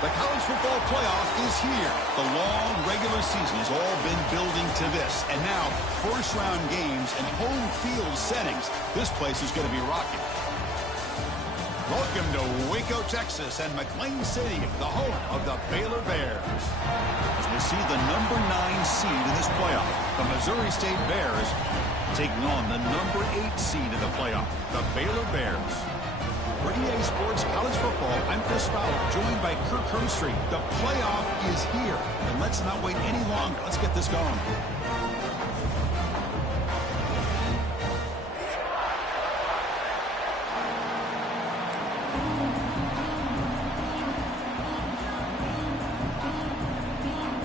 The college football playoff is here. The long regular season has all been building to this. And now, first-round games and home field settings. This place is going to be rocking. Welcome to Waco, Texas, and McLean Stadium, the home of the Baylor Bears. As we see the number 9 seed in this playoff, the Missouri State Bears taking on the number 8 seed in the playoff, the Baylor Bears. For EA Sports College Football, I'm Chris Fowler, joined by Kirk Hermstreet. The playoff is here, and let's not wait any longer. Let's get this going.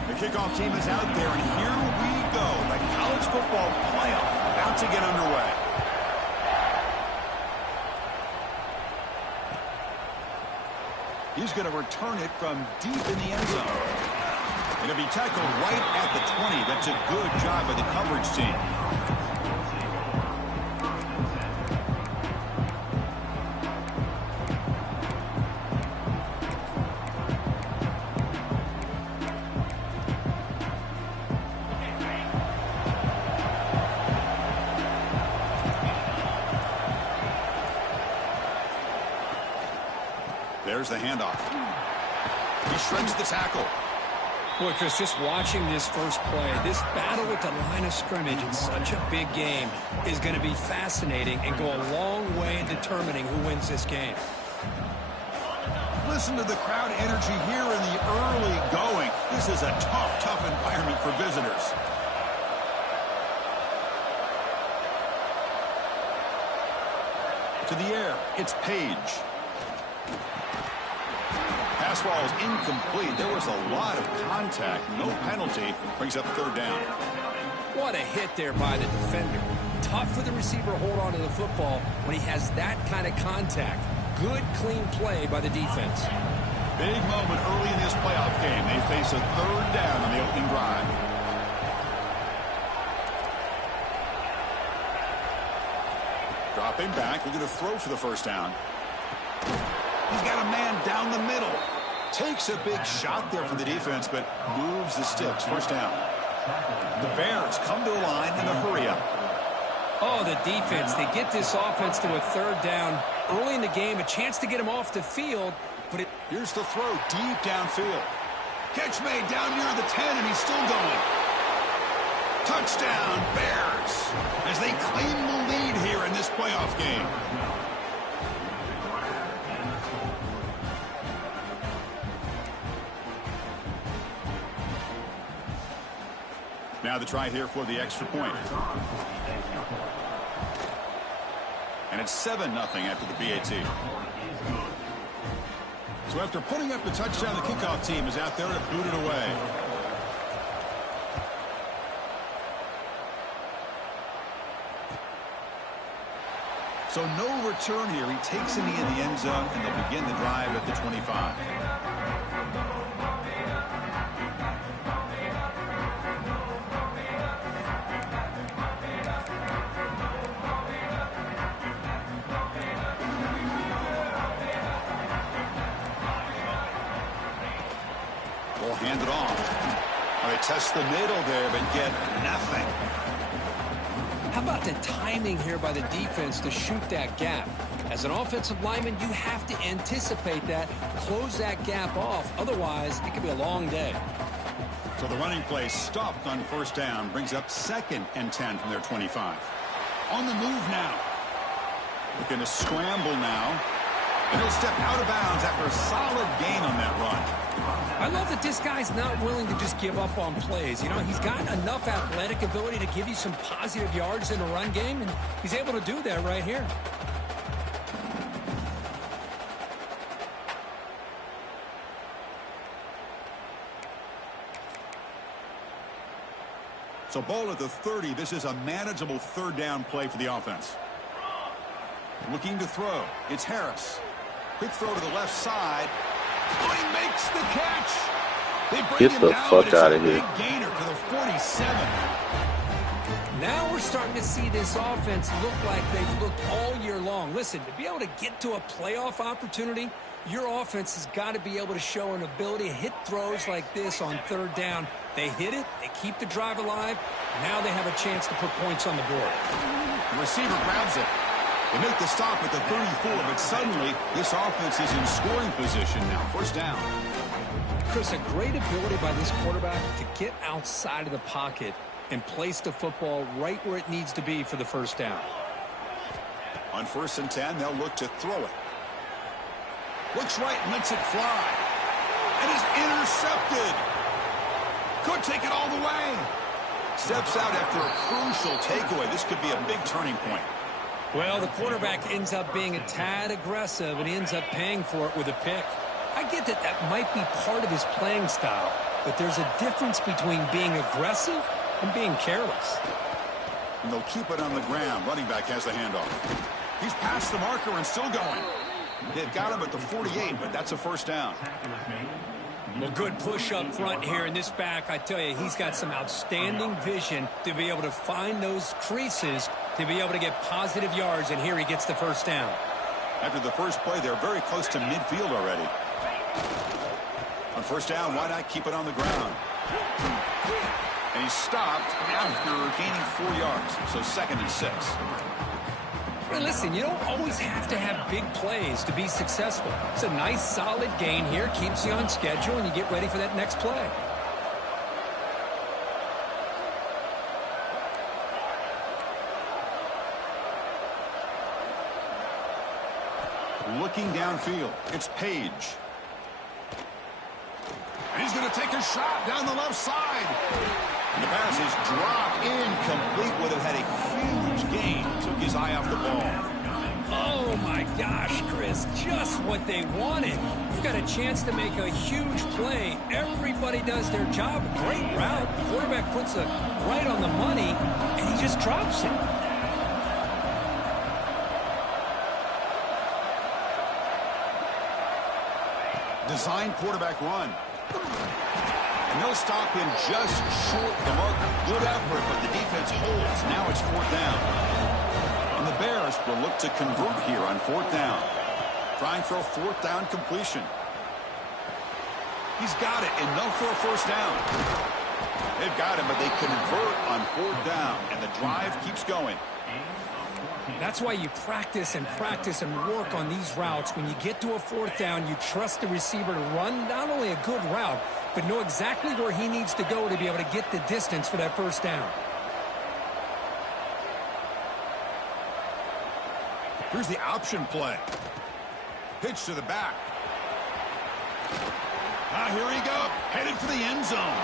The kickoff team is out there, and here we go. The college football playoff about to get underway. He's going to return it from deep in the end zone. It'll be tackled right at the 20. That's a good job by the coverage team. There's the handoff. He shreds the tackle. Boy, Chris, just watching this first play, this battle with the line of scrimmage in such a big game is going to be fascinating and go a long way in determining who wins this game. Listen to the crowd energy here in the early going. This is a tough environment for visitors. To the air, it's Page. Pass ball is incomplete. There was a lot of contact. No penalty. Brings up third down. What a hit there by the defender. Tough for the receiver to hold on to the football when he has that kind of contact. Good, clean play by the defense. Big moment early in this playoff game. They face a third down on the opening drive. Dropping back. We're going to throw for the first down. He's got a man down the middle. Takes a big shot there from the defense, but moves the sticks. First down. The Bears come to the line in a hurry-up. Oh, the defense. They get this offense to a third down early in the game. A chance to get him off the field, but here's the throw deep downfield. Catch made down near the 10, and he's still going. Touchdown, Bears, as they claim the lead here in this playoff game. Now the try here for the extra point. And it's 7-0 after the PAT. So after putting up the touchdown, the kickoff team is out there to boot it away. So no return here. He takes a knee in the end zone, and they'll begin the drive at the 25. Hand it off. They test the middle there, but get nothing. How about the timing here by the defense to shoot that gap? As an offensive lineman, you have to anticipate that, close that gap off. Otherwise, it could be a long day. So the running play stopped on first down, brings up 2nd and 10 from their 25. On the move now. Looking to scramble now. And he'll step out of bounds after a solid gain on that run. I love that this guy's not willing to just give up on plays. You know, he's got enough athletic ability to give you some positive yards in the run game, and he's able to do that right here. So ball at the 30. This is a manageable third down play for the offense. Looking to throw. It's Harris. Quick throw to the left side. Oh, he makes the catch. They bring Get the fuck out of here. Big gainer to the 47. Now we're starting to see this offense look like they've looked all year long. Listen, to be able to get to a playoff opportunity, Your offense has got to be able to show an ability to hit throws like this on third down. They hit it, they keep the drive alive. Now they have a chance to put points on the board. The receiver grabs it. They make the stop at the 34, but suddenly this offense is in scoring position now. First down. Chris, a great ability by this quarterback to get outside of the pocket and place the football right where it needs to be for the first down. On 1st and 10, they'll look to throw it. Looks right and lets it fly. And is intercepted. Could take it all the way. Steps out after a crucial takeaway. This could be a big turning point. Well, the quarterback ends up being a tad aggressive, and he ends up paying for it with a pick. I get that that might be part of his playing style, but there's a difference between being aggressive and being careless. And they'll keep it on the ground. Running back has the handoff. He's past the marker and still going. They've got him at the 48, but that's a first down. Well, good push up front here in this back. I tell you, he's got some outstanding vision to be able to find those creases, to be able to get positive yards, and here he gets the first down. After the first play, they're very close to midfield already. On first down, why not keep it on the ground? And he's stopped after gaining 4 yards, so 2nd and 6. Well, listen, you don't always have to have big plays to be successful. It's a nice, solid gain here, keeps you on schedule, and you get ready for that next play. Looking downfield, it's Page. And he's going to take a shot down the left side. And the pass is dropped incomplete. Would have had a huge gain. Took his eye off the ball. Oh, my gosh, Chris. Just what they wanted. You've got a chance to make a huge play. Everybody does their job. Great route. The quarterback puts it right on the money, and he just drops it. Design quarterback run. And they'll stop him just short the marker. Good effort, but the defense holds. Now it's 4th down. And the Bears will look to convert here on 4th down. Trying for a 4th down completion. He's got it, enough for a first down. They've got him, but they convert on 4th down, and the drive keeps going. That's why you practice and work on these routes. When you get to a 4th down, you trust the receiver to run not only a good route, but know exactly where he needs to go to be able to get the distance for that first down. Here's the option play. Pitch to the back. Here he goes, headed for the end zone.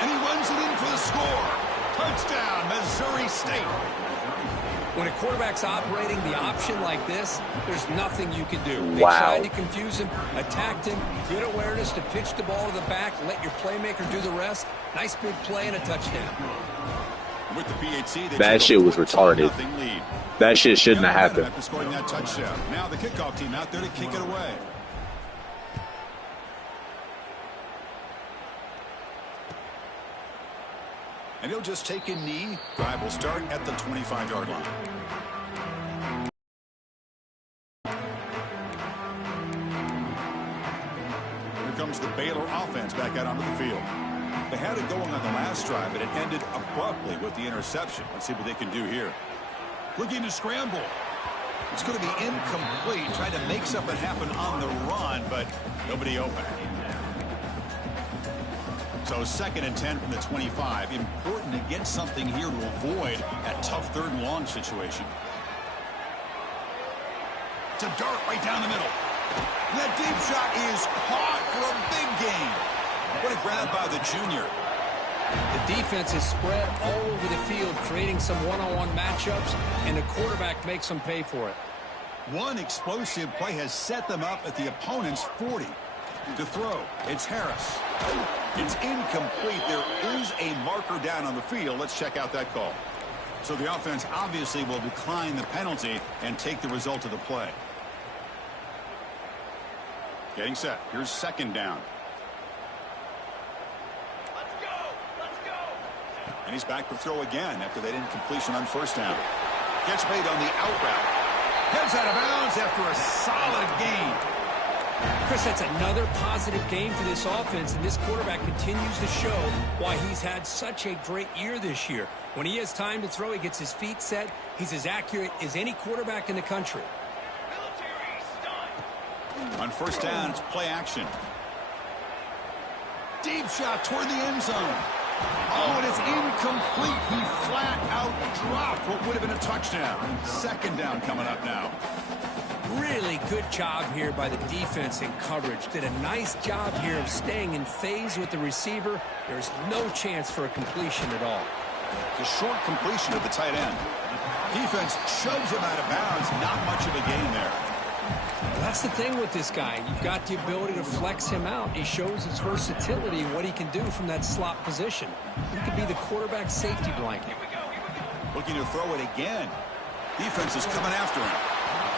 And he runs it in for the score. Touchdown, Missouri State. When a quarterback's operating the option like this, there's nothing you can do. They Wow. tried to confuse him, attacked him, good awareness to pitch the ball to the back, let your playmaker do the rest. Nice big play and a touchdown. With the PHC, That shit was retarded. Lead. That shit shouldn't have happened. After scoring that touchdown. Now the kickoff team out there to kick it away. And he'll just take a knee. Drive will start at the 25-yard line. Here comes the Baylor offense back out onto the field. They had it going on the last drive, but it ended abruptly with the interception. Let's see what they can do here. Looking to scramble. It's going to be incomplete. Trying to make something happen on the run, but nobody open. So 2nd and 10 from the 25. Important to get something here to avoid that tough 3rd and long situation. It's a dart right down the middle. And that deep shot is caught for a big gain. What a grab by the junior. The defense is spread all over the field, creating some one-on-one matchups, and the quarterback makes them pay for it. One explosive play has set them up at the opponent's 40. To throw, it's Harris. It's incomplete. There is a marker down on the field. Let's check out that call. So the offense obviously will decline the penalty and take the result of the play. Getting set. Here's 2nd down. Let's go. And he's back to throw again after that incompletion on 1st down. Catch made on the out route. Heads out of bounds after a solid gain. Chris, that's another positive game for this offense, and this quarterback continues to show why he's had such a great year this year. When he has time to throw, he gets his feet set. He's as accurate as any quarterback in the country. On first down, it's play action. Deep shot toward the end zone. Oh, and it's incomplete. He flat out dropped what would have been a touchdown. Second down coming up now. Really good job here by the defense in coverage. Did a nice job here of staying in phase with the receiver. There's no chance for a completion at all. The short completion of the tight end. Defense shoves him out of bounds. Not much of a gain there. That's the thing with this guy. You've got the ability to flex him out. He shows his versatility and what he can do from that slot position. He could be the quarterback safety blanket. Looking to throw it again. Defense is coming after him.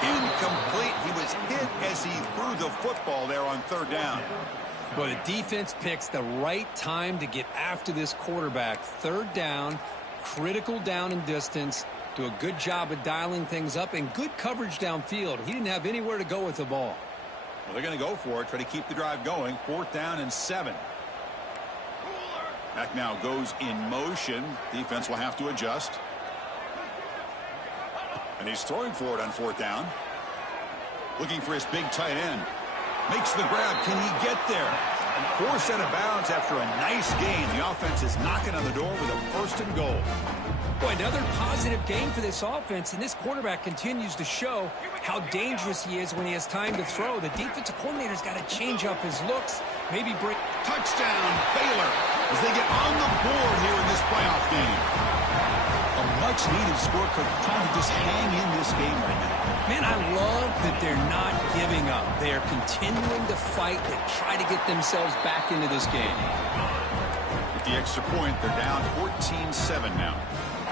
Incomplete. He was hit as he threw the football there on third down. Well, the defense picks the right time to get after this quarterback. Third down, critical down and distance. Do a good job of dialing things up and good coverage downfield. He didn't have anywhere to go with the ball. Well, they're going to go for it, try to keep the drive going. Fourth down and 7. Back now goes in motion. Defense will have to adjust. And he's throwing for it on fourth down. Looking for his big tight end. Makes the grab. Can he get there? Forced out of bounds after a nice gain. The offense is knocking on the door with a first and goal. Boy, another positive game for this offense, and this quarterback continues to show how dangerous he is when he has time to throw. The defensive coordinator's got to change up his looks, maybe bring... Touchdown, Baylor, as they get on the board here in this playoff game. A much-needed score, trying to just hang in this game right now. Man, I love that they're not giving up. They are continuing to fight to try to get themselves back into this game. With the extra point, they're down 14-7 now.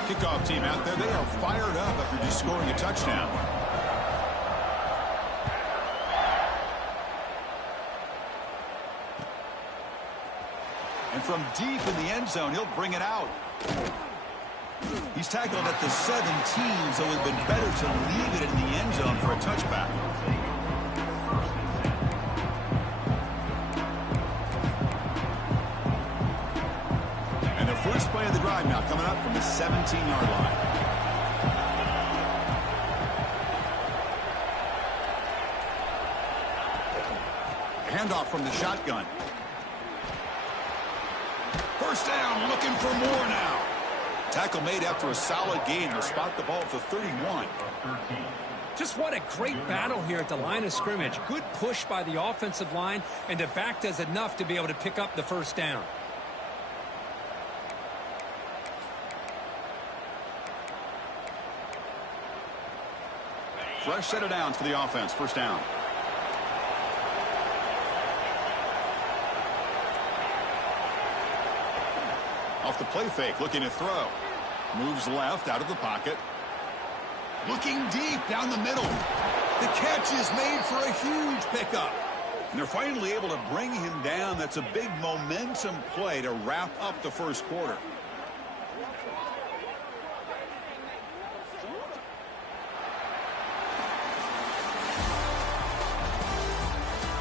Kickoff team out there, they are fired up after just scoring a touchdown. And from deep in the end zone, he'll bring it out. He's tackled at the 17, so it's been better to leave it in the end zone for a touchback. And the first play of the drive now coming up from the 17-yard line. Handoff from the shotgun. First down, looking for more now. Tackle made after a solid gain. They'll spot the ball at the 31. Just what a great battle here at the line of scrimmage. Good push by the offensive line, and the back does enough to be able to pick up the first down. Fresh set of downs for the offense. First down. Off the play fake, looking to throw. Moves left, out of the pocket. Looking deep down the middle. The catch is made for a huge pickup. And they're finally able to bring him down. That's a big momentum play to wrap up the first quarter.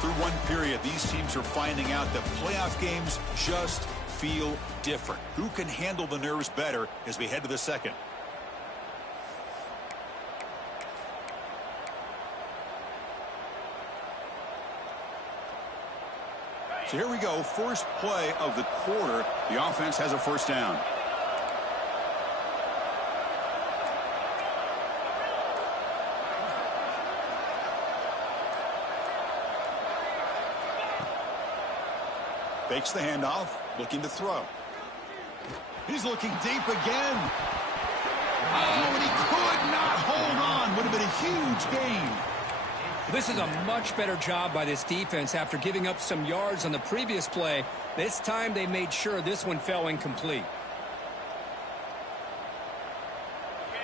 Through one period, these teams are finding out that playoff games just feel different. Who can handle the nerves better as we head to the second? So here we go. First play of the quarter. The offense has a first down. Fakes the handoff, looking to throw. He's looking deep again. Oh, and he could not hold on. Would have been a huge gain. This is a much better job by this defense after giving up some yards on the previous play. This time they made sure this one fell incomplete.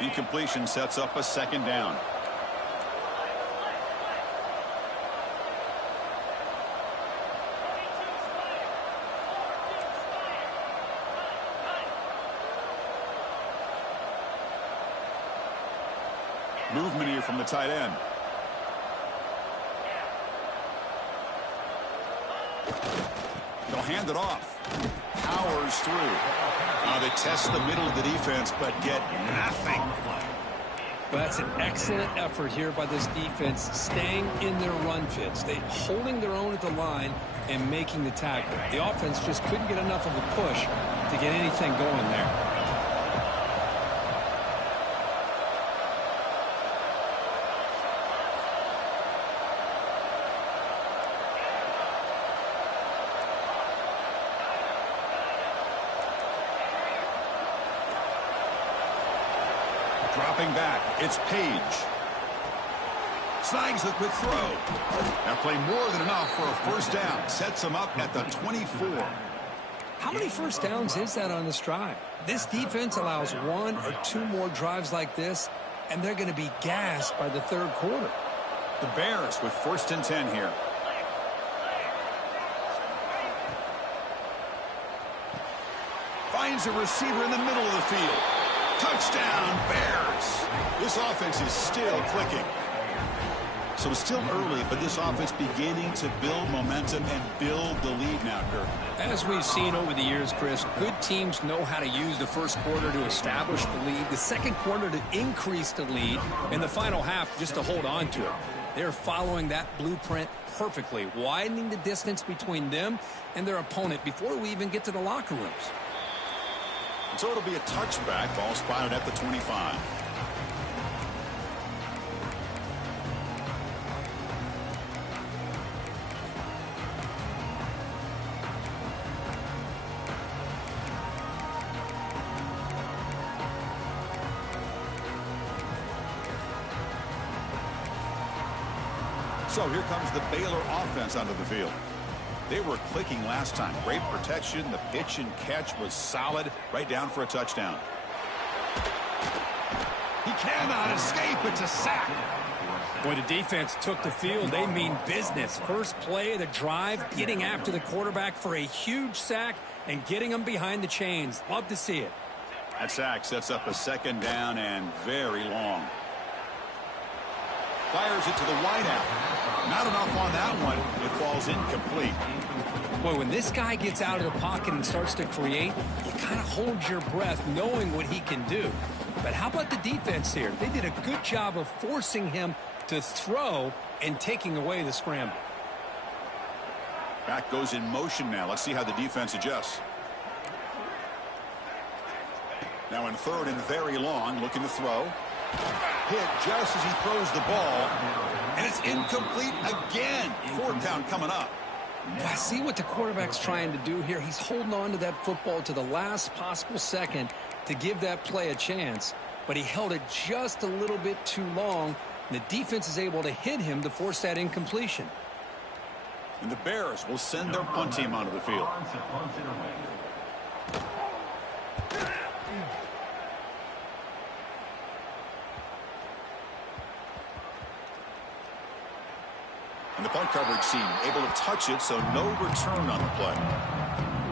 Incompletion sets up a second down. Movement here from the tight end. They'll hand it off. Powers through. They test the middle of the defense, but get nothing. Well, that's an excellent effort here by this defense, staying in their run fits. They holding their own at the line and making the tackle. The offense just couldn't get enough of a push to get anything going there. Dropping back, it's Page. Snags the quick throw. That play more than enough for a first down. Sets them up at the 24. How many first downs is that on this drive? This defense allows 1 or 2 more drives like this, and they're going to be gassed by the third quarter. The Bears with 1st and 10 here. Finds a receiver in the middle of the field. Touchdown, Bears. This offense is still clicking. So it's still early, but this offense beginning to build momentum and build the lead now, Kirk. As we've seen over the years, Chris, good teams know how to use the first quarter to establish the lead, the second quarter to increase the lead, and the final half just to hold on to it. They're following that blueprint perfectly, widening the distance between them and their opponent before we even get to the locker rooms. So it'll be a touchback, ball spotted at the 25. So here comes the Baylor offense onto the field. They were clicking last time. Great protection. The pitch and catch was solid. Right down for a touchdown. He cannot escape. It's a sack. Boy, the defense took the field. They mean business. First play of the drive, getting after the quarterback for a huge sack and getting him behind the chains. Love to see it. That sack sets up a 2nd down and very long. Fires it to the wideout. Not enough on that one. It falls incomplete. Boy, when this guy gets out of the pocket and starts to create, you kind of hold your breath knowing what he can do. But how about the defense here? They did a good job of forcing him to throw and taking away the scramble. Back goes in motion now. Let's see how the defense adjusts. Now in 3rd and very long, looking to throw. Hit just as he throws the ball. And it's incomplete again. 4th down coming up. I see what the quarterback's trying to do here. He's holding on to that football to the last possible second to give that play a chance. But he held it just a little bit too long. And the defense is able to hit him to force that incompletion. And the Bears will send their punt team onto the field. And the punt coverage team able to touch it, so no return on the play.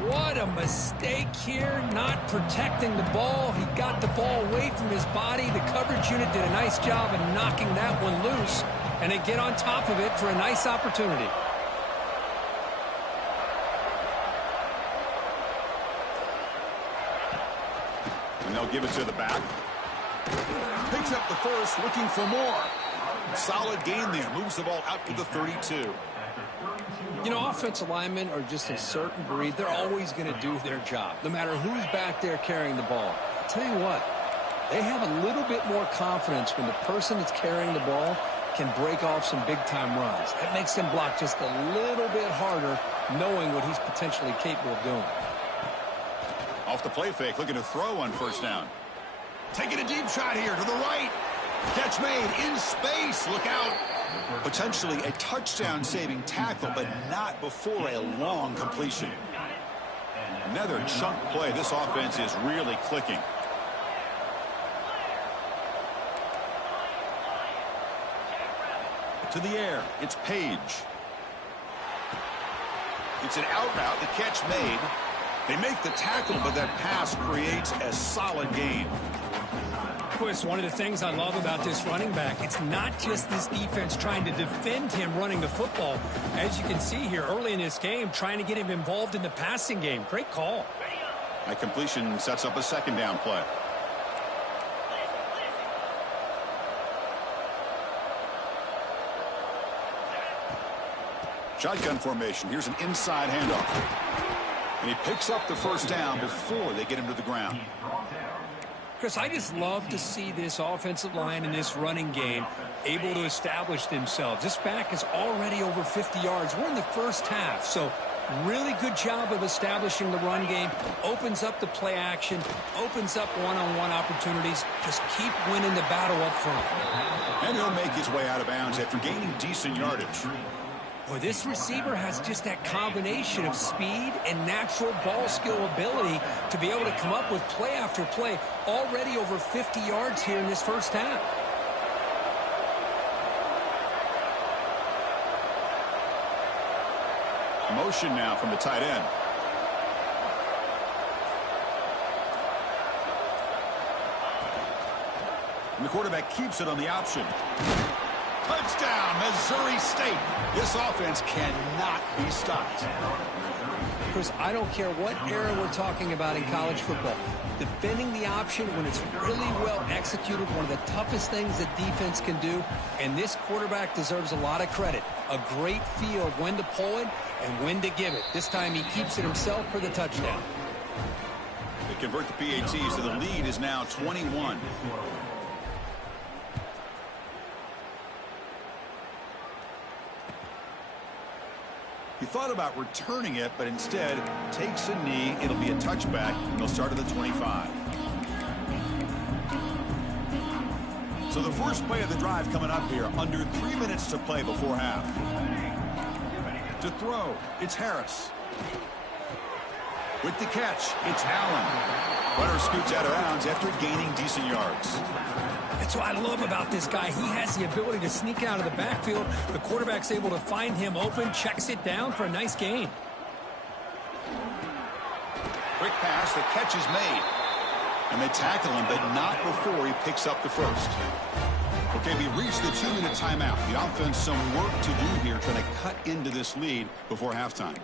What a mistake here, not protecting the ball. He got the ball away from his body. The coverage unit did a nice job of knocking that one loose, and they get on top of it for a nice opportunity. And they'll give it to the back. Picks up the first, looking for more. Solid gain there. Moves the ball out to the 32. You know, offensive linemen are just a certain breed. They're always going to do their job, no matter who's back there carrying the ball. I'll tell you what, they have a little bit more confidence when the person that's carrying the ball can break off some big-time runs. That makes them block just a little bit harder, knowing what he's potentially capable of doing. Off the play fake, looking to throw on 1st down. Taking a deep shot here to the right. Catch made in space. Look out. Potentially a touchdown-saving tackle, but not before a long completion. Another chunk play. This offense is really clicking. To the air. It's Page. It's an out route. The catch made. They make the tackle, but that pass creates a solid gain. Chris, one of the things I love about this running back, it's not just this defense trying to defend him running the football. As you can see here early in this game, trying to get him involved in the passing game. Great call. That completion sets up a second down play. Shotgun formation. Here's an inside handoff. And he picks up the first down before they get him to the ground. Chris, I just love to see this offensive line in this running game able to establish themselves. This back is already over 50 yards. We're in the first half, so really good job of establishing the run game. Opens up the play action, opens up one-on-one opportunities. Just keep winning the battle up front. And he'll make his way out of bounds after gaining decent yardage. Boy, this receiver has just that combination of speed and natural ball skill ability to be able to come up with play after play. Already over 50 yards here in this first half. Motion now from the tight end. And the quarterback keeps it on the option. Touchdown, Missouri State. This offense cannot be stopped. Chris, I don't care what era we're talking about in college football. Defending the option when it's really well executed, one of the toughest things that defense can do. And this quarterback deserves a lot of credit. A great feel of when to pull it and when to give it. This time he keeps it himself for the touchdown. They convert the PATs, so the lead is now 21. He thought about returning it, but instead takes a knee. It'll be a touchback, and they'll start at the 25. So the first play of the drive coming up here. Under 3 minutes to play before half. To throw, it's Harris. With the catch, it's Allen. Runner scoots out of bounds after gaining decent yards. That's what I love about this guy. He has the ability to sneak out of the backfield. The quarterback's able to find him open, checks it down for a nice gain. Quick pass, the catch is made. And they tackle him, but not before he picks up the first. Okay, we reached the 2-minute timeout. The offense some work to do here, trying to cut into this lead before halftime.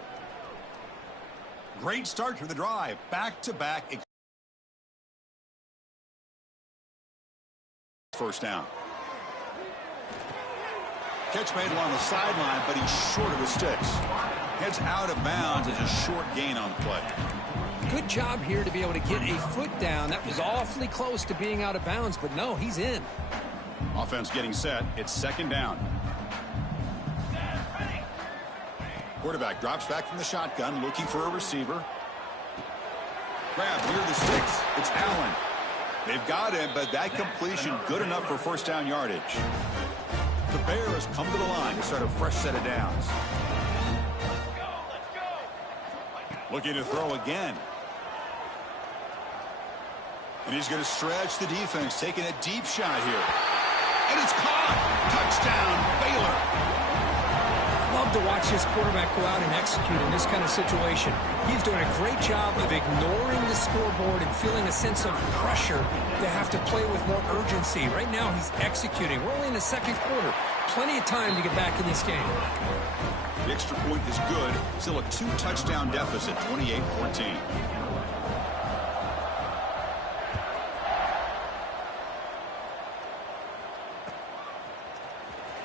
Great start to the drive. Back-to-back. First down. Catch made along the sideline, but he's short of the sticks. Heads out of bounds as a short gain on the play. Good job here to be able to get a foot down. That was awfully close to being out of bounds, but no, he's in. Offense getting set. It's second down. Quarterback drops back from the shotgun, looking for a receiver. Grab near the sticks. It's Allen. They've got him, but that completion good enough for first down yardage. The Bears come to the line to start a fresh set of downs. Looking to throw again. And he's going to stretch the defense, taking a deep shot here. And it's caught. Touchdown, Baylor. Love to watch this quarterback go out and execute in this kind of situation. He's doing a great job of ignoring the scoreboard and feeling a sense of pressure to have to play with more urgency. Right now, he's executing. We're only in the second quarter. Plenty of time to get back in this game. The extra point is good. Still a 2-touchdown deficit, 28-14.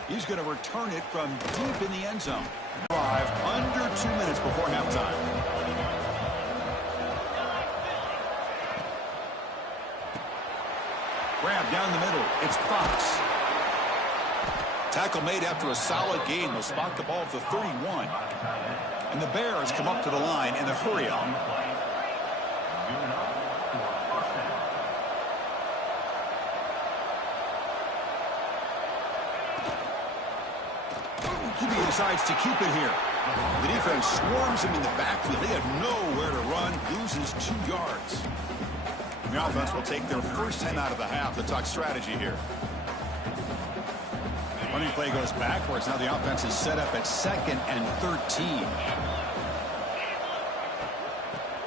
He's going to return it from deep in the end zone. Drive under 2 minutes before halftime. Grab down the middle. It's Fox. Tackle made after a solid gain. They'll spot the ball at the 31. And the Bears come up to the line in the hurry-up. QB decides to keep it here. The defense swarms him in the backfield. They have nowhere to run. Loses 2 yards. And the offense will take their first 10 out of the half to talk strategy here. Running play goes backwards. Now the offense is set up at 2nd and 13.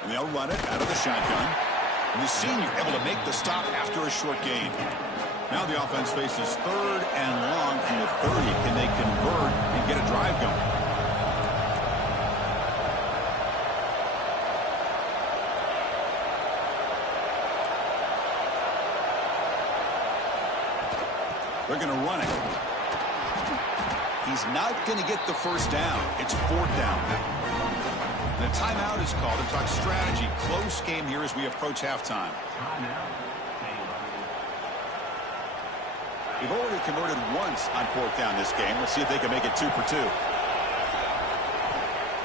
And they'll run it out of the shotgun. And the senior able to make the stop after a short gain. Now the offense faces 3rd and long from the 30. Can they convert and get a drive going? They're going to run it. He's not going to get the first down. It's 4th down. The timeout is called to talk strategy. Close game here as we approach halftime. They've already converted once on 4th down this game. Let's see if they can make it 2 for 2.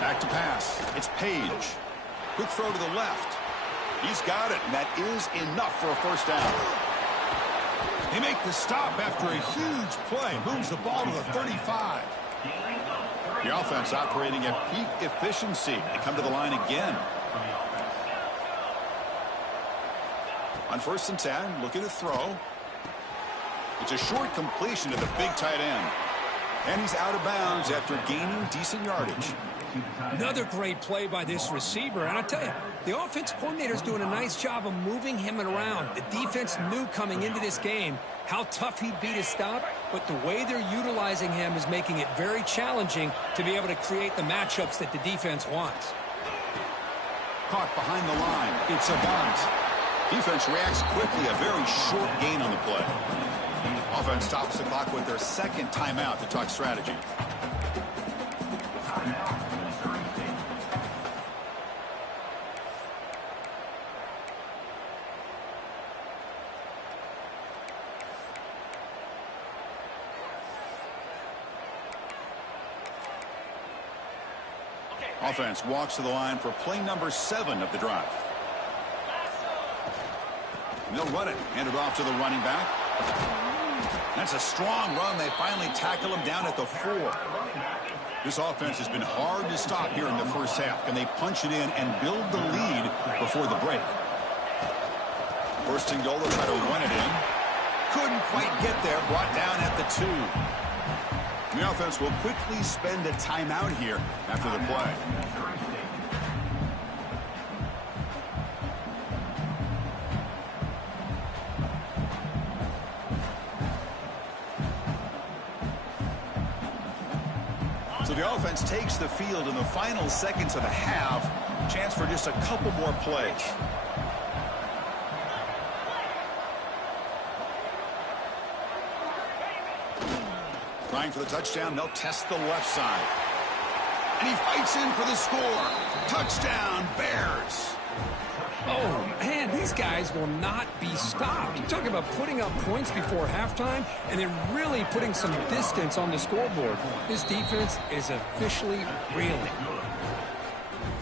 Back to pass. It's Page. Quick throw to the left. He's got it, and that is enough for a first down. They make the stop after a huge play. Moves the ball to the 35. The offense operating at peak efficiency. They come to the line again. On 1st and 10, looking to throw. It's a short completion to the big tight end. And he's out of bounds after gaining decent yardage. Another great play by this receiver. And I tell you, the offense coordinator's doing a nice job of moving him around. The defense knew coming into this game how tough he'd be to stop, but the way they're utilizing him is making it very challenging to be able to create the matchups that the defense wants. Caught behind the line. It's a bunt. Defense reacts quickly. A very short gain on the play. Offense stops the clock with their 2nd timeout to talk strategy. Offense walks to the line for play number 7 of the drive. And they'll run it. Hand it off to the running back. That's a strong run. They finally tackle him down at the 4. This offense has been hard to stop here in the first half. Can they punch it in and build the lead before the break? 1st and goal. They'll try to run it in. Couldn't quite get there. Brought down at the 2. The offense will quickly spend a timeout here after the play. So the offense takes the field in the final seconds of the half. Chance for just a couple more plays. Trying for the touchdown, they'll test the left side. And he fights in for the score. Touchdown, Bears. Oh, man, these guys will not be stopped. You're talking about putting up points before halftime and then really putting some distance on the scoreboard. This defense is officially reeling.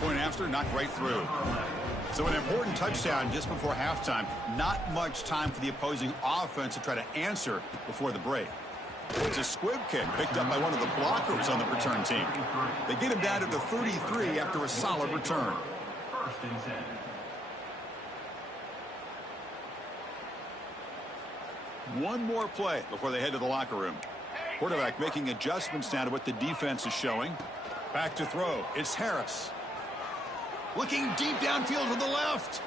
Point after, knocked right through. So an important touchdown just before halftime. Not much time for the opposing offense to try to answer before the break. It's a squib kick picked up by one of the blockers on the return team. They get him down to the 33 after a solid return. One more play before they head to the locker room. Quarterback making adjustments now to what the defense is showing. Back to throw. It's Harris. Looking deep downfield to the left.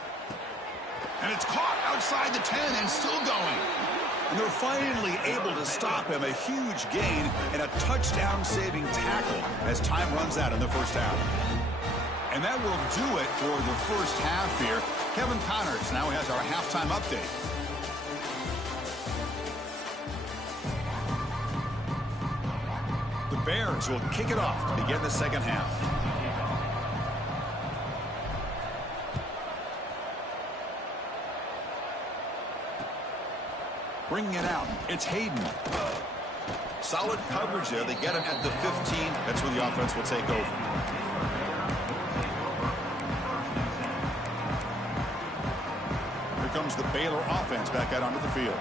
And it's caught outside the 10 and still going. And they're finally able to stop him. A huge gain and a touchdown-saving tackle as time runs out in the first half. And that will do it for the first half here. Kevin Connors now has our halftime update. The Bears will kick it off to begin the second half. Bringing it out. It's Hayden. Solid coverage there. They get him at the 15. That's where the offense will take over. Here comes the Baylor offense back out onto the field.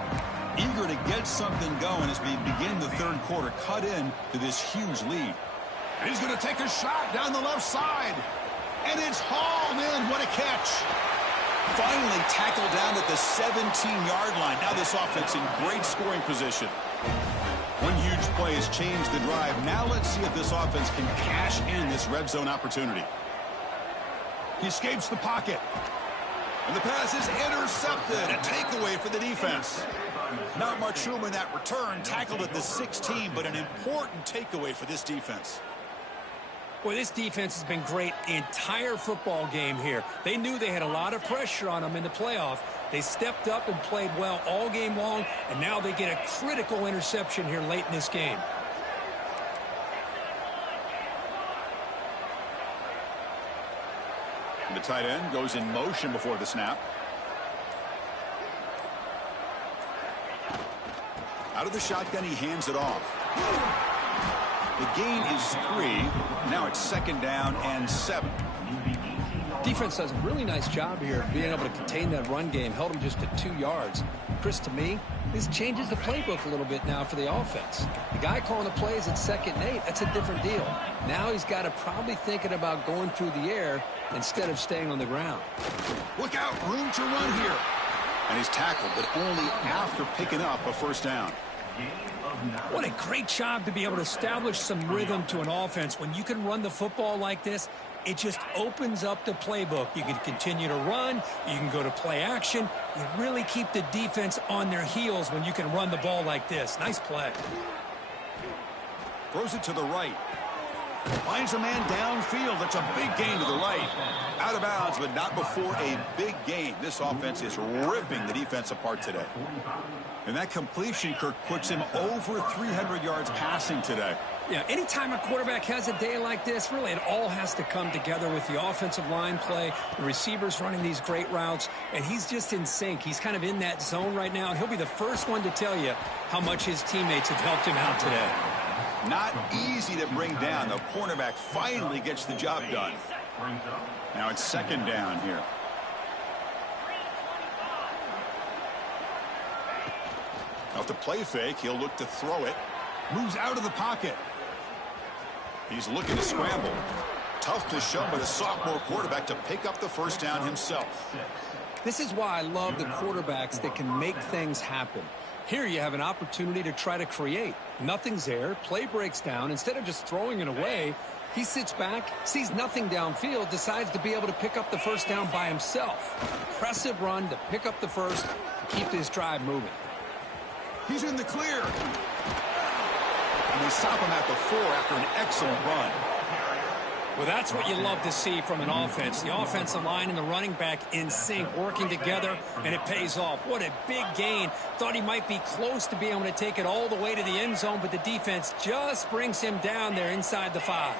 Eager to get something going as we begin the third quarter. Cut in to this huge lead. And he's going to take a shot down the left side. And it's hauled in. What a catch. Finally tackled down at the 17-yard line. Now this offense in great scoring position. One huge play has changed the drive. Now let's see if this offense can cash in this red zone opportunity. He escapes the pocket. And the pass is intercepted. A takeaway for the defense. Not much room in that return. Tackled at the 16, but an important takeaway for this defense. Boy, this defense has been great the entire football game here. They knew they had a lot of pressure on them in the playoff. They stepped up and played well all game long, and now they get a critical interception here late in this game. The tight end goes in motion before the snap. Out of the shotgun, he hands it off. The gain is 3. Now it's 2nd down and 7. Defense does a really nice job here of being able to contain that run game. Held him just to 2 yards. Chris, to me, this changes the playbook a little bit now for the offense. The guy calling the plays at 2nd and 8, that's a different deal. Now he's got to probably thinking about going through the air instead of staying on the ground. Look out, room to run here. And he's tackled, but only after picking up a 1st down. What a great job to be able to establish some rhythm to an offense. When you can run the football like this, it just opens up the playbook. You can continue to run. You can go to play action. You really keep the defense on their heels when you can run the ball like this. Nice play. Throws it to the right. Finds a man downfield. That's a big gain to the right. Out of bounds, but not before a big gain. This offense is ripping the defense apart today. And that completion, Kirk, puts him over 300 yards passing today. Yeah, anytime a quarterback has a day like this, really it all has to come together with the offensive line play, the receivers running these great routes, and he's just in sync. He's kind of in that zone right now, and he'll be the first one to tell you how much his teammates have helped him out today. Not easy to bring down. The cornerback finally gets the job done. Now it's 2nd down here. Off the play fake, he'll look to throw it. Moves out of the pocket. He's looking to scramble. Toughness shown by the sophomore quarterback to pick up the 1st down himself. This is why I love the quarterbacks that can make things happen. Here you have an opportunity to try to create. Nothing's there. Play breaks down. Instead of just throwing it away, he sits back, sees nothing downfield, decides to be able to pick up the 1st down by himself. Impressive run to pick up the 1st, keep this drive moving. He's in the clear. And they stop him at the 4 after an excellent run. Well, that's what you love to see from an offense. The offensive line and the running back in sync, working together, and it pays off. What a big gain. Thought he might be close to being able to take it all the way to the end zone, but the defense just brings him down there inside the 5.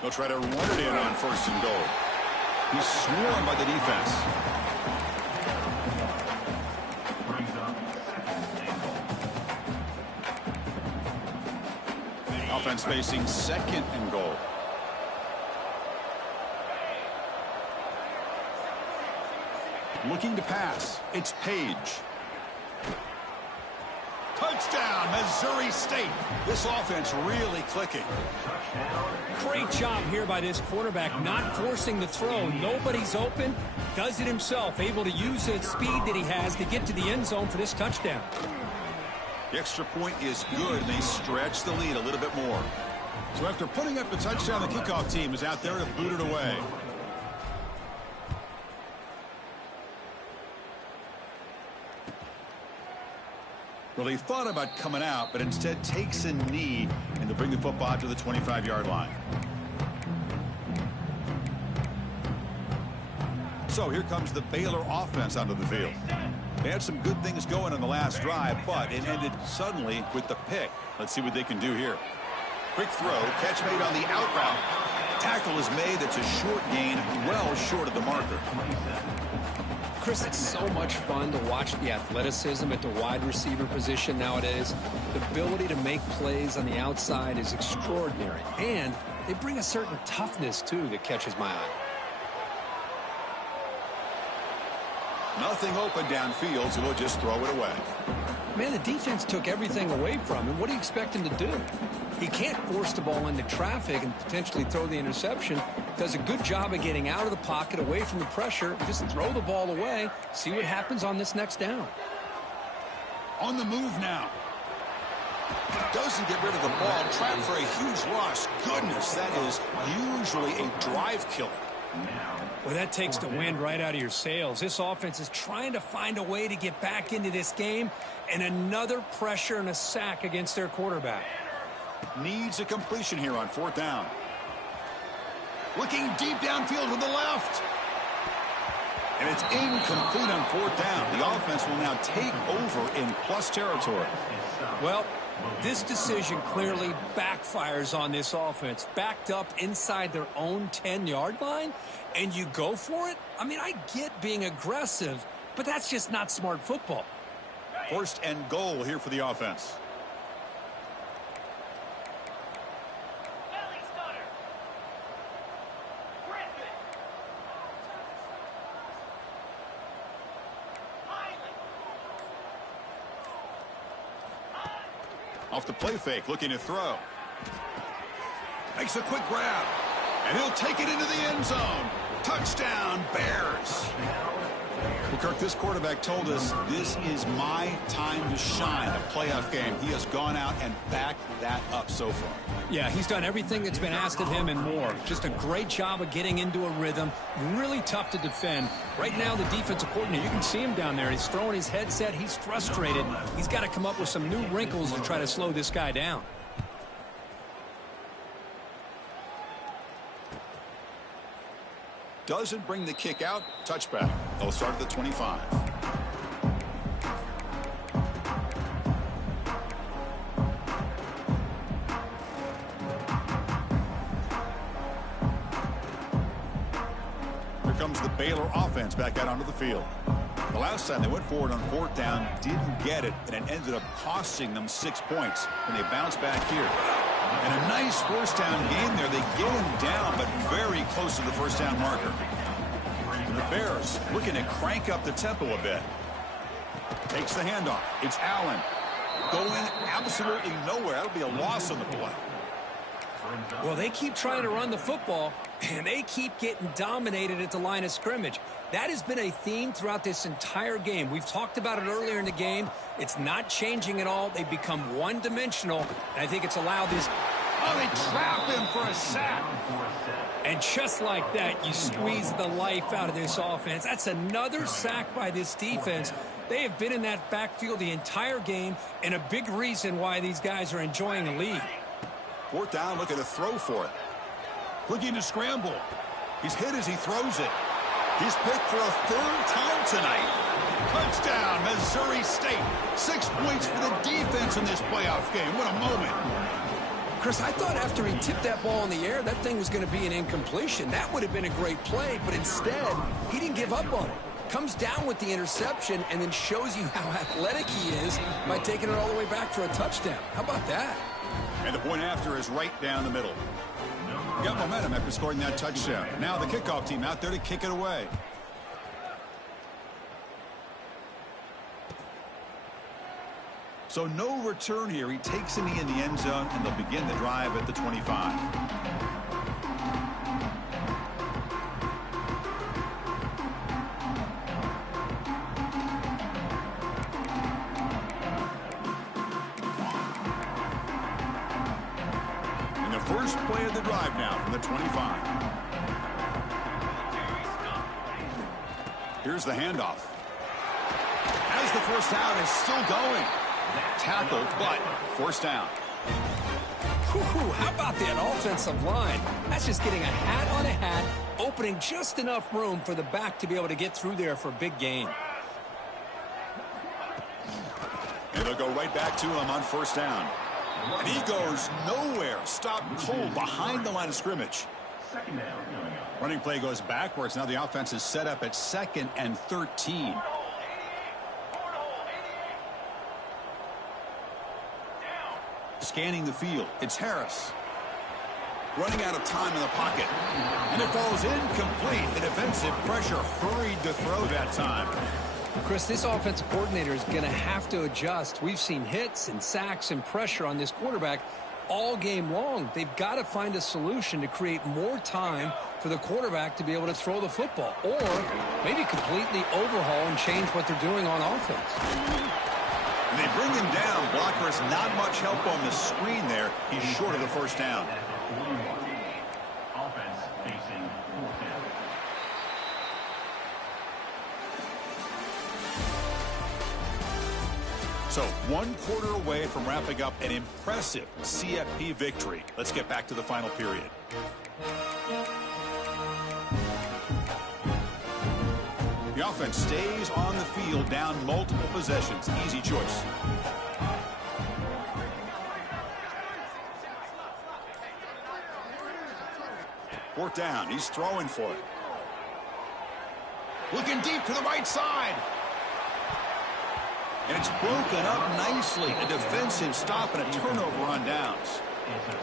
They'll try to run it in on 1st and goal. He's swarmed by the defense. Offense facing 2nd and goal. Looking to pass. It's Page. Touchdown, Missouri State. This offense really clicking. Great job here by this quarterback, not forcing the throw. Nobody's open. Does it himself, able to use the speed that he has to get to the end zone for this touchdown. The extra point is good. They stretch the lead a little bit more. So after putting up the touchdown, the kickoff team is out there to boot it away. Well, he thought about coming out, but instead takes a knee and to bring the football to the 25-yard line. So here comes the Baylor offense onto the field. They had some good things going on the last drive, but it ended suddenly with the pick. Let's see what they can do here. Quick throw, catch made on the out route. Tackle is made. That's a short gain, well short of the marker. Chris, it's so much fun to watch the athleticism at the wide receiver position nowadays. The ability to make plays on the outside is extraordinary. And they bring a certain toughness, too, that catches my eye. Nothing open downfield, so we'll just throw it away. Man, the defense took everything away from him. What do you expect him to do? He can't force the ball into traffic and potentially throw the interception. Does a good job of getting out of the pocket, away from the pressure. Just throw the ball away. See what happens on this next down. On the move now. Doesn't get rid of the ball. Trapped for a huge loss. Goodness, that is usually a drive killer. Well, that takes the wind right out of your sails. This offense is trying to find a way to get back into this game, and another pressure and a sack against their quarterback. Needs a completion here on 4th down. Looking deep downfield to the left. And it's incomplete on 4th down. The offense will now take over in plus territory. Well, this decision clearly backfires on this offense. Backed up inside their own 10-yard line, and you go for it? I mean, I get being aggressive, but that's just not smart football. 1st and goal here for the offense. Off the play fake, looking to throw. Makes a quick grab. And he'll take it into the end zone. Touchdown, Bears. Well, Kirk, this quarterback told us this is my time to shine, a playoff game. He has gone out and backed that up so far. Yeah, he's done everything that's been asked of him and more. Just a great job of getting into a rhythm. Really tough to defend. Right now, the defensive coordinator, you can see him down there. He's throwing his headset. He's frustrated. He's got to come up with some new wrinkles to try to slow this guy down. Doesn't bring the kick out. Touchback. They'll start at the 25. Here comes the Baylor offense back out onto the field. The last time they went forward on 4th down, didn't get it, and it ended up costing them 6 points. And they bounce back here. And a nice 1st down game there. They get him down, but very close to the 1st down marker. And the Bears looking to crank up the tempo a bit. Takes the handoff. It's Allen. Going absolutely nowhere. That'll be a loss on the play. Well, they keep trying to run the football, and they keep getting dominated at the line of scrimmage. That has been a theme throughout this entire game. We've talked about it earlier in the game. It's not changing at all. They've become one-dimensional, and I think it's allowed this. Oh, they trap him for a sack. And just like that, you squeeze the life out of this offense. That's another sack by this defense. They have been in that backfield the entire game, and a big reason why these guys are enjoying the lead. 4th down, looking to throw for it. Looking to scramble. He's hit as he throws it. He's picked for a 3rd time tonight. Touchdown, Missouri State. 6 points for the defense in this playoff game. What a moment. Chris, I thought after he tipped that ball in the air, that thing was going to be an incompletion. That would have been a great play, but instead, he didn't give up on it. Comes down with the interception and then shows you how athletic he is by taking it all the way back for a touchdown. How about that? And the point after is right down the middle. Got momentum after scoring that touchdown. Now the kickoff team out there to kick it away. So no return here. He takes a knee in the end zone, and they'll begin the drive at the 25. First play of the drive now from the 25. Here's the handoff. As the 1st down is still going. Tackled, but 1st down. How about that offensive line? That's just getting a hat on a hat, opening just enough room for the back to be able to get through there for a big gain. And they'll go right back to him on 1st down. And he goes nowhere. Stopped cold behind the line of scrimmage. Running play goes backwards. Now the offense is set up at 2nd and 13. Scanning the field. It's Harris. Running out of time in the pocket. And it falls incomplete. The defensive pressure hurried to throw that time. Chris, this offensive coordinator is going to have to adjust. We've seen hits and sacks and pressure on this quarterback all game long. They've got to find a solution to create more time for the quarterback to be able to throw the football, or maybe completely overhaul and change what they're doing on offense. And they bring him down. Blockers not much help on the screen there. He's short of the first down. Offense facing fourth down. So 1 quarter away from wrapping up an impressive CFB victory. Let's get back to the final period. The offense stays on the field, down multiple possessions. Easy choice. Fourth down. He's throwing for it. Looking deep to the right side. And it's broken up nicely. A defensive stop and a turnover on downs.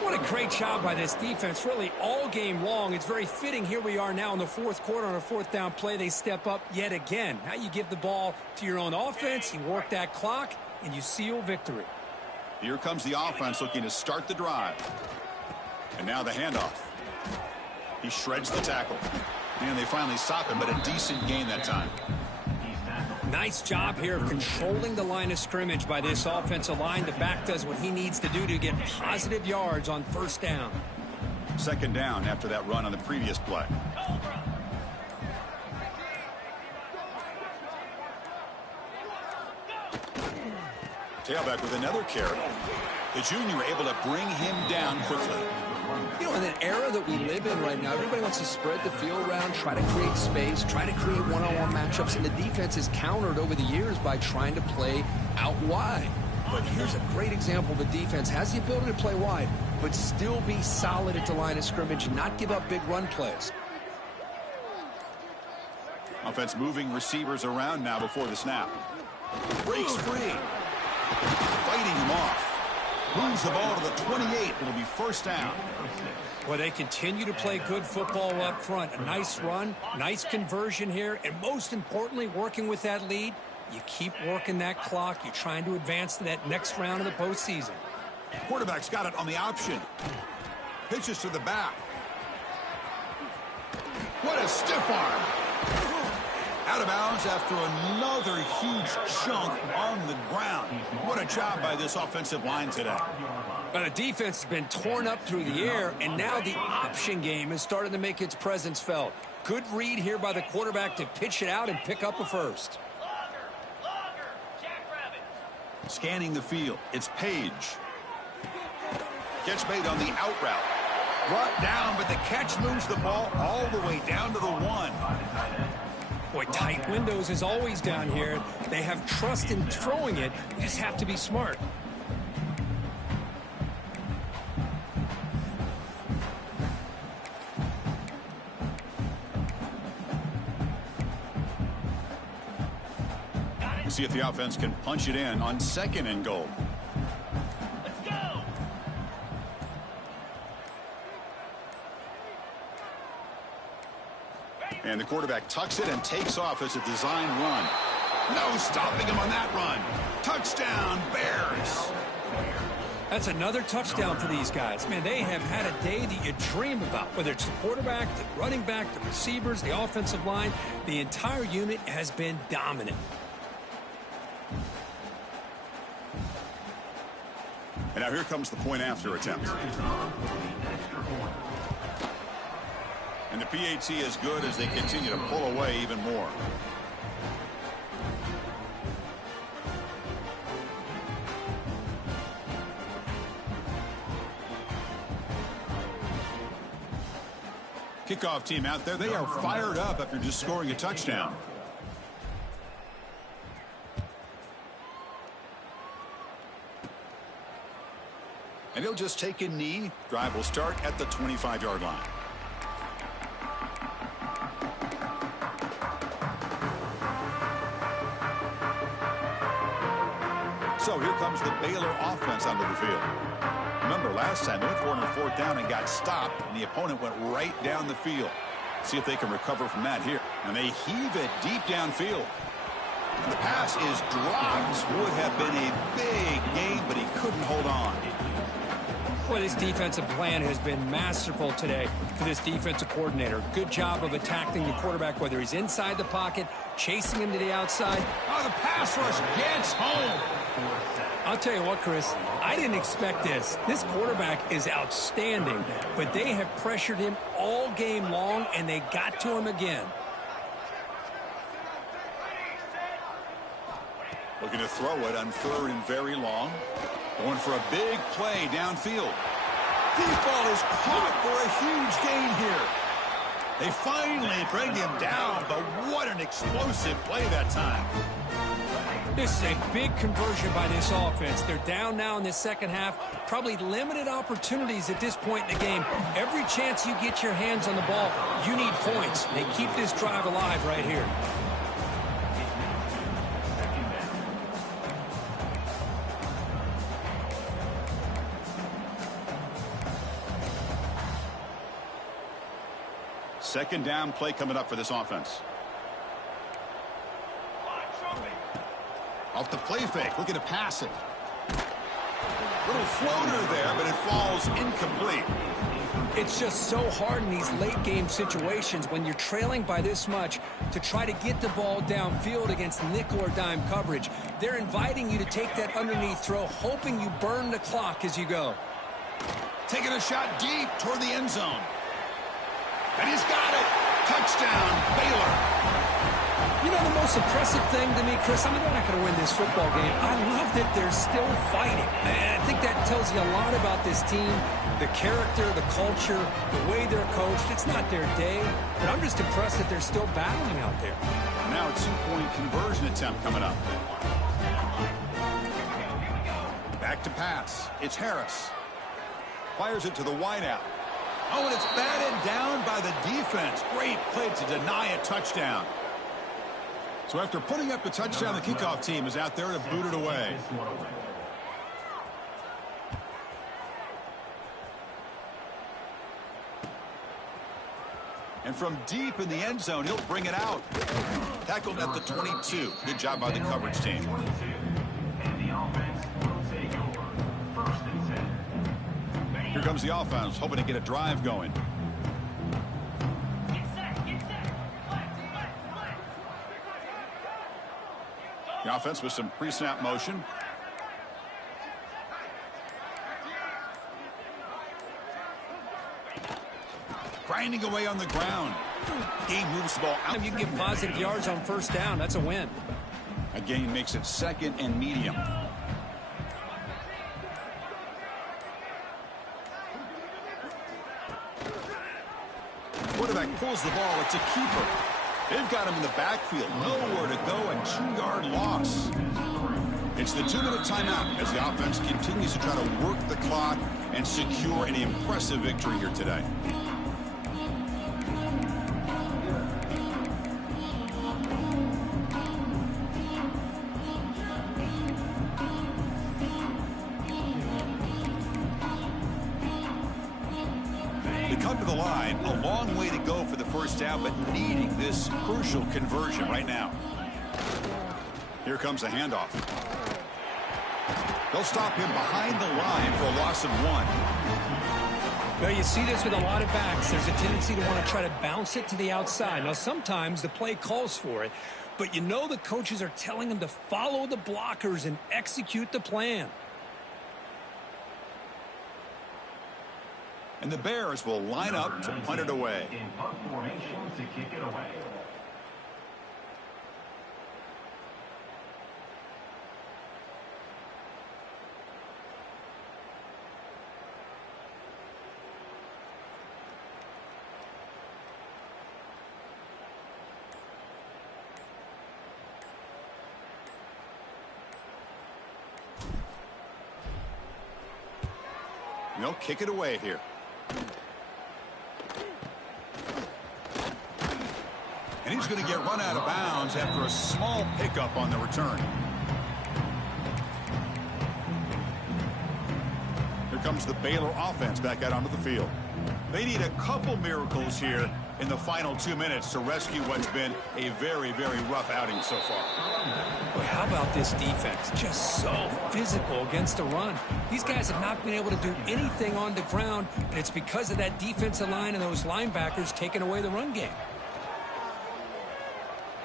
What a great job by this defense, really all game long. It's very fitting. Here we are now in the fourth quarter on a fourth down play. They step up yet again. Now you give the ball to your own offense, you work that clock, and you seal victory. Here comes the offense looking to start the drive. And now the handoff. He shreds the tackle. And they finally stop him, but a decent gain that time. Nice job here of controlling the line of scrimmage by this offensive line. The back does what he needs to do to get positive yards on first down. Second down after that run on the previous play. Tailback with another carry. The junior able to bring him down quickly. You know, in an era that we live in right now, everybody wants to spread the field around, try to create space, try to create one-on-one matchups, and the defense is countered over the years by trying to play out wide. But here's a great example of a defense has the ability to play wide, but still be solid at the line of scrimmage and not give up big run plays. Offense moving receivers around now before the snap. Breaks free. Fighting him off. Moves the ball to the 28. It'll be first down. Well, they continue to play good football up front. A nice run, nice conversion here, and most importantly, working with that lead, you keep working that clock. You're trying to advance to that next round of the postseason. Quarterback's got it on the option. Pitches to the back. What a stiff arm. Out of bounds after another huge chunk on the ground. What a job by this offensive line today. Well, the defense has been torn up through the air, and now the option game is starting to make its presence felt. Good read here by the quarterback to pitch it out and pick up a first. Scanning the field. It's Page. Gets made on the out route. Brought down, but the catch moves the ball all the way down to the 1. Boy, tight windows is always down here. They have trust in throwing it. You just have to be smart. See if the offense can punch it in on 2nd and goal. Let's go. And the quarterback tucks it and takes off as a design run. No stopping him on that run. Touchdown, Bears. That's another touchdown for these guys. Man, they have had a day that you dream about, whether it's the quarterback, the running back, the receivers, the offensive line. The entire unit has been dominant. And now here comes the point after attempt. And the PAT is good as they continue to pull away even more. Kickoff team out there. They are fired up after just scoring a touchdown. And he'll just take a knee. Drive will start at the 25-yard line. So here comes the Baylor offense onto the field. Remember last time they went for it on 4th down and got stopped, and the opponent went right down the field. See if they can recover from that here. And they heave it deep downfield. And the pass is dropped. Would have been a big game, but he couldn't hold on. Well, this defensive plan has been masterful today for this defensive coordinator. Good job of attacking the quarterback, whether he's inside the pocket, chasing him to the outside. Oh, the pass rush gets home. I'll tell you what, Chris, I didn't expect this. This quarterback is outstanding, but they have pressured him all game long, and they got to him again. Looking to throw it on 3rd and very long. Going for a big play downfield. Deep ball is caught for a huge gain here. They finally bring him down, but what an explosive play that time. This is a big conversion by this offense. They're down now in the second half. Probably limited opportunities at this point in the game. Every chance you get your hands on the ball, you need points. They keep this drive alive right here. Second down play coming up for this offense. Off the play fake, looking to pass it. Little floater there, but it falls incomplete. It's just so hard in these late game situations when you're trailing by this much to try to get the ball downfield against nickel or dime coverage. They're inviting you to take that underneath throw, hoping you burn the clock as you go. Taking a shot deep toward the end zone. And he's got it. Touchdown, Baylor. You know the most impressive thing to me, Chris, I mean, they're not going to win this football game. I love that they're still fighting. And I think that tells you a lot about this team, the character, the culture, the way they're coached. It's not their day, but I'm just impressed that they're still battling out there. Now a 2-point conversion attempt coming up. Back to pass. It's Harris. Fires it to the wideout. Oh, and it's batted down by the defense. Great play to deny a touchdown. So after putting up the touchdown, the kickoff team is out there to boot it away. And from deep in the end zone, he'll bring it out. Tackled at the 22. Good job by the coverage team. Here comes the offense, hoping to get a drive going. The offense with some pre-snap motion. Grinding away on the ground. Game moves the ball out. If you can get positive yards on first down, that's a win. A gain makes it 2nd and medium. Quarterback pulls the ball. It's a keeper. They've got him in the backfield. Nowhere to go. A 2-yard loss. It's the 2-minute timeout as the offense continues to try to work the clock and secure an impressive victory here today. Come to the line, a long way to go for the first down, but needing this crucial conversion right now. Here comes a handoff. They'll stop him behind the line for a loss of 1. Well, you see this with a lot of backs. There's a tendency to want to try to bounce it to the outside. Now, sometimes the play calls for it, but you know the coaches are telling them to follow the blockers and execute the plan. And the Bears will line up to punt it away. In punt formation to kick it away. They'll kick it away here. And he's going to get run out of bounds after a small pickup on the return. Here comes the Baylor offense back out onto the field. They need a couple miracles here in the final 2 minutes to rescue what's been a very, very rough outing so far. Well, How about this defense? Just so physical against the run. These guys have not been able to do anything on the ground, and it's because of that defensive line and those linebackers taking away the run game.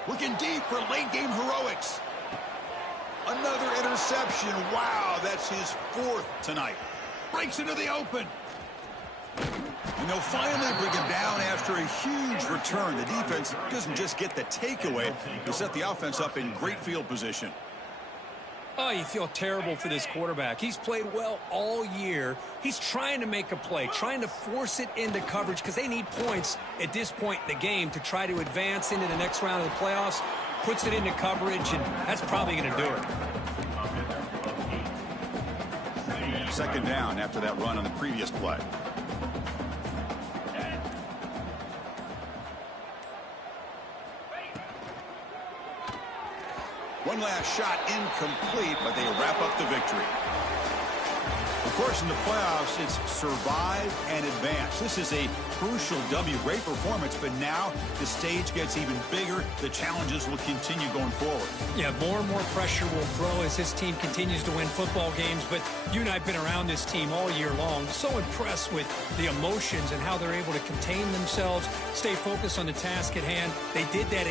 Looking deep for late-game heroics. Another interception. Wow, that's his 4th tonight. Breaks into the open. And they'll finally bring him down after a huge return. The defense doesn't just get the takeaway. They set the offense up in great field position. Oh, you feel terrible for this quarterback. He's played well all year. He's trying to make a play, trying to force it into coverage because they need points at this point in the game to try to advance into the next round of the playoffs. Puts it into coverage, and that's probably going to do it. 2nd down after that run on the previous play. One last shot incomplete, but they wrap up the victory. Of course, in the playoffs, it's survive and advance. This is a crucial W. Great performance, but now the stage gets even bigger. The challenges will continue going forward. Yeah, more and more pressure will grow as this team continues to win football games, but you and I have been around this team all year long. So impressed with the emotions and how they're able to contain themselves, stay focused on the task at hand. They did that